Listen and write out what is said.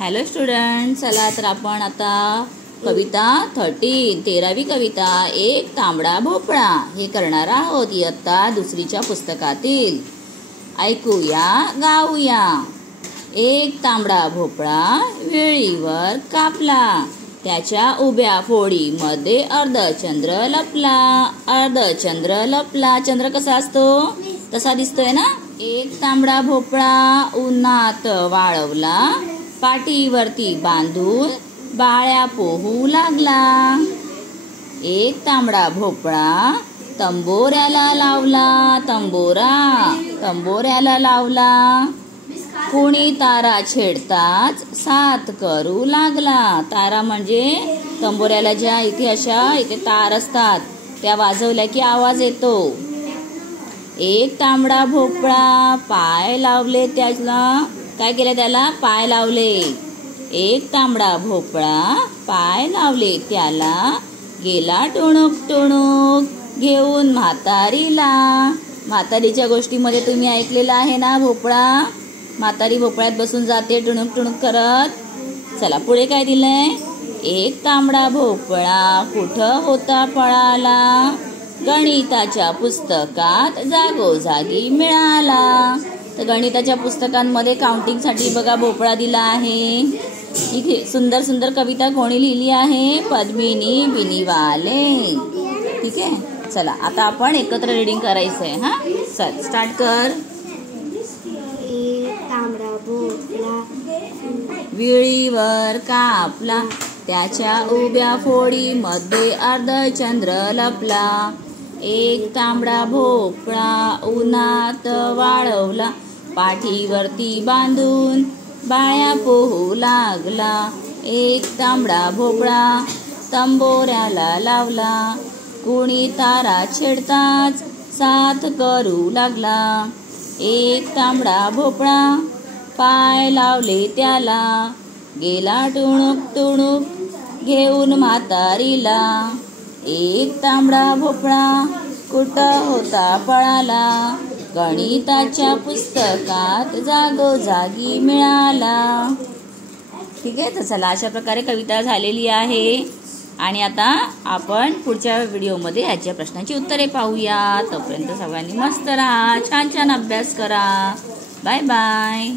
Hello student, चला तर आपण आता कविता 13वी कविता एक तांबडा भोपळा हे करणार आहोत इयत्ता दुसरीच्या पुस्तकातील. ऐकूया, गाऊया. एक तांबडा भोपळा वेळीवर कापला, त्याच्या उभ्या फोडीमध्ये अर्धचंद्र लपला. अर्धचंद्र लपला. चंद्र कसा असतो तसा दिसतोय ना. एक तांबडा भोपळा उन्हात वाळवला, पाठीवरती बांधून बाळ्या पोहू लागला. एक तांबडा भोपळा तंबोऱ्याला लावला. तंबोऱ्याला लावला. कोणी तारा छेडताच साथ करू लागला. तारा म्हणजे तंबोऱ्याला ज्या इथे तार असतात त्या वाजवल्या की आवाज येतो. एक तांबडा भोपळा पाय लावले त्याला. काय केलं त्याला? पाय लावले. एक तांबडा भोपळा पाय लावले त्याला, गेला टुणूक टुणूक घेऊन म्हातारीला. म्हातारीच्या गोष्टीमध्ये तुम्ही ऐकलेलं आहे ना भोपळा. म्हातारी भोपळ्यात बसून जाते टुणूक टुणूक करत. चला पुढे काय दिलंय? एक तांबडा भोपळा कुठं होता पळाला, गणिताच्या पुस्तकात जागोजागी मिळाला. तर गणिताच्या पुस्तकांमध्ये काउंटिंगसाठी बघा भोपळा दिला आहे. इथे सुंदर सुंदर कविता कोणी लिहिली आहे? पद्मिनी बिनीवाले. ठीक आहे, चला आता आपण एकत्र रीडिंग करायचंय. हा, चल स्टार्ट कर. एक तांबडा भोपळा विळीवर कापला, त्याच्या उभ्या फोडीमध्ये अर्धचंद्र लपला. एक तांबडा भोपळा उन्हात वाळवला, पाठीवरती बांधून बाळ्या पोहू लागला. एक तांबडा भोपळा तंबोऱ्याला लावला, कुणी तारा छेडताच साथ करू लागला. एक तांबडा भोपळा पाय लावले त्याला, गेला टुणूक टुणूक घेऊन म्हातारीला. एक तांबडा भोपळा कुठं होता पळाला, गणिताच्या पुस्तकात जागोजागी मिळाला. ठीक आहे, तर चला अशा प्रकारे कविता झालेली आहे. आणि आता आपण पुढच्या व्हिडिओमध्ये याच्या प्रश्नांची उत्तरे पाहूया. तोपर्यंत सगळ्यांनी मस्त राहा, छान छान अभ्यास करा. Bye bye.